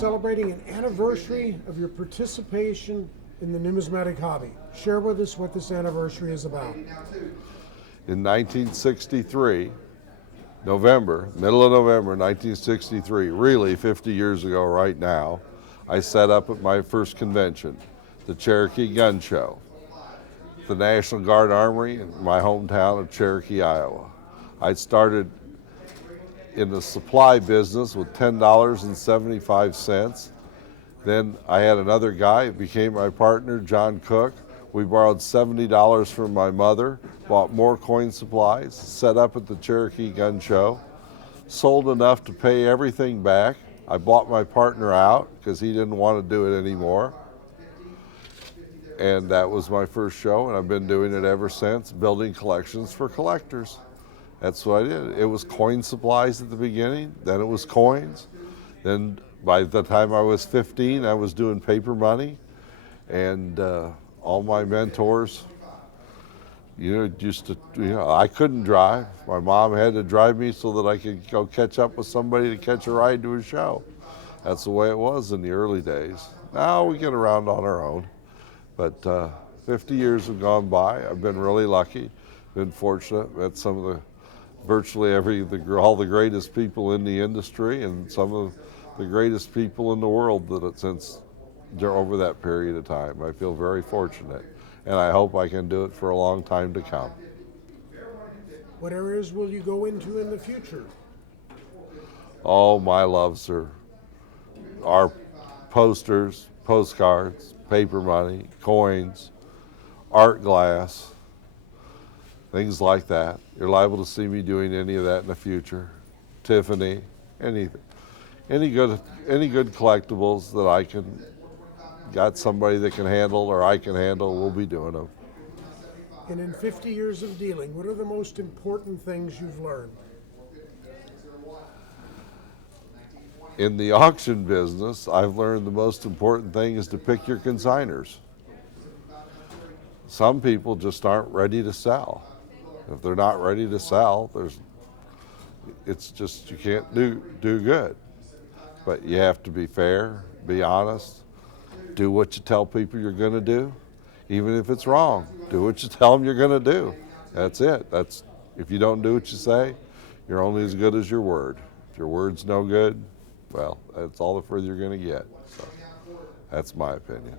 celebrating an anniversary of your participation in the numismatic hobby. Share with us what this anniversary is about. In 1963, middle of November 1963, really 50 years ago right now, I set up at my first convention, the Cherokee Gun Show, the National Guard Armory in my hometown of Cherokee, Iowa. I started in the supply business with $10.75. Then I had another guy who became my partner, John Cook. We borrowed $70 from my mother, bought more coin supplies, set up at the Cherokee Gun Show, sold enough to pay everything back. I bought my partner out because he didn't want to do it anymore. And that was my first show, and I've been doing it ever since, building collections for collectors. That's what I did. It was coin supplies at the beginning, then it was coins. Then by the time I was 15, I was doing paper money. And all my mentors, I couldn't drive. My mom had to drive me so that I could go catch up with somebody to catch a ride to a show. That's the way it was in the early days. Now we get around on our own. But 50 years have gone by. I've been really lucky, been fortunate, met some of the virtually all the greatest people in the industry and some of the greatest people in the world since over that period of time. I feel very fortunate, and I hope I can do it for a long time to come. What areas will you go into in the future? Oh, my loves are posters, postcards, paper money, coins, art glass, things like that. You're liable to see me doing any of that in the future. Tiffany, anything. Any good collectibles that I can, got somebody that can handle or I can handle, we'll be doing them. And in 50 years of dealing, what are the most important things you've learned? In the auction business, I've learned the most important thing is to pick your consigners. Some people just aren't ready to sell. If they're not ready to sell, it's just you can't do good. But you have to be fair, be honest, do what you tell people you're going to do, even if it's wrong. Do what you tell them you're going to do. That's it. If you don't do what you say, you're only as good as your word. If your word's no good, well, that's all the further you're going to get. So that's my opinion.